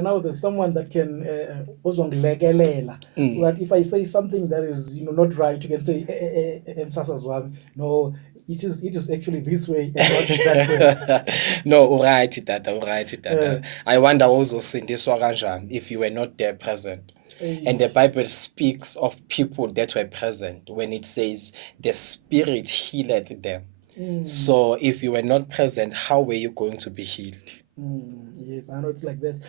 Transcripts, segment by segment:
now there's someone that can uzongilekelela, so that if I say something that is not right, you can say emsasazwi wami, no, it is actually this way and not that way. No, uright tata. I wonder also sindiswa kanjani if you were not there present. And the Bible speaks of people that were present when it says the Spirit healed them. So if you were not present, how were you going to be healed? Yes, I know it's like that.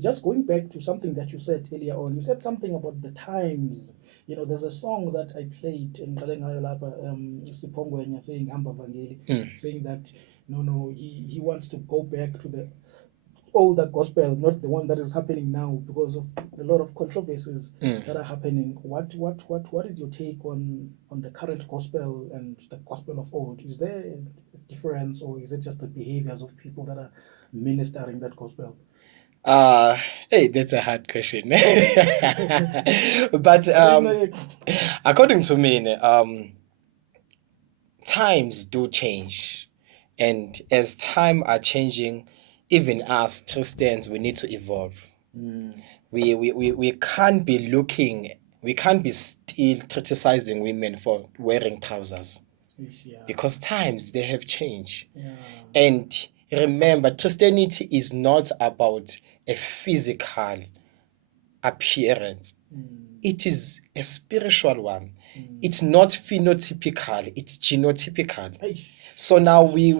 Just going back to something that you said earlier on, you said something about the times. There's a song that I played in Sipongwenya saying Hamba Vangeli, saying that no, he wants to go back to the older gospel, not the one that is happening now, because of a lot of controversies that are happening. What is your take on the current gospel and the gospel of old? Is there a difference, or is it just the behaviors of people that are ministering that gospel? Hey, that's a hard question. But according to me, times do change, and as time are changing, even us Christians, we need to evolve. We can't be still criticizing women for wearing trousers, because times they have changed. And remember, Christianity is not about a physical appearance. It is a spiritual one. It's not phenotypical, it's genotypical. So now we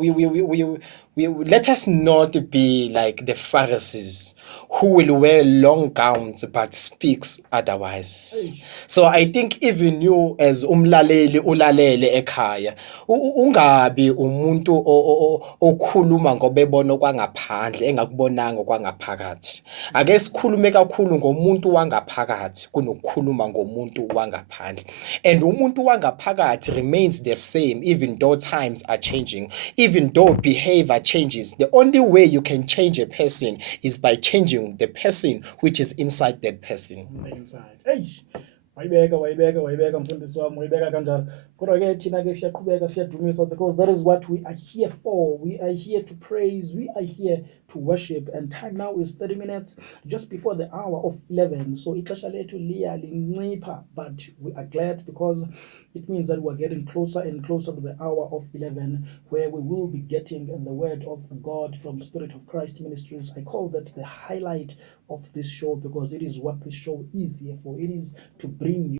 let us not be like the Pharisees who will wear long gowns but speaks otherwise. So I think even you as umlaleli ulalele ekhaya, ungabi umuntu okhuluma ngobebona kwangaphandle engakubonanga kwangaphakathi. Ake sikhulume kakhulu ngomuntu wangaphakathi kunokukhuluma ngomuntu wangaphandle. And umuntu wangaphakathi remains the same even though times are changing, even though behavior changes. The only way you can change a person is by changing the person which is inside that person. Wayibeka mfundisi wami, wayibeka kanjalo. Kodwa ke thina ke siyaqhubeka siyadumisa, because that is what we are here for. We are here to praise, we are here to worship, and time now is 30 minutes just before the hour of 11. So ixesha lethu liya lincipha, but we are glad because it means that we're getting closer and closer to the hour of 11, where we will be getting the word of God from Spirit of Christ Ministries. I call that the highlight of this show, because it is what this show is here for. It is to bring you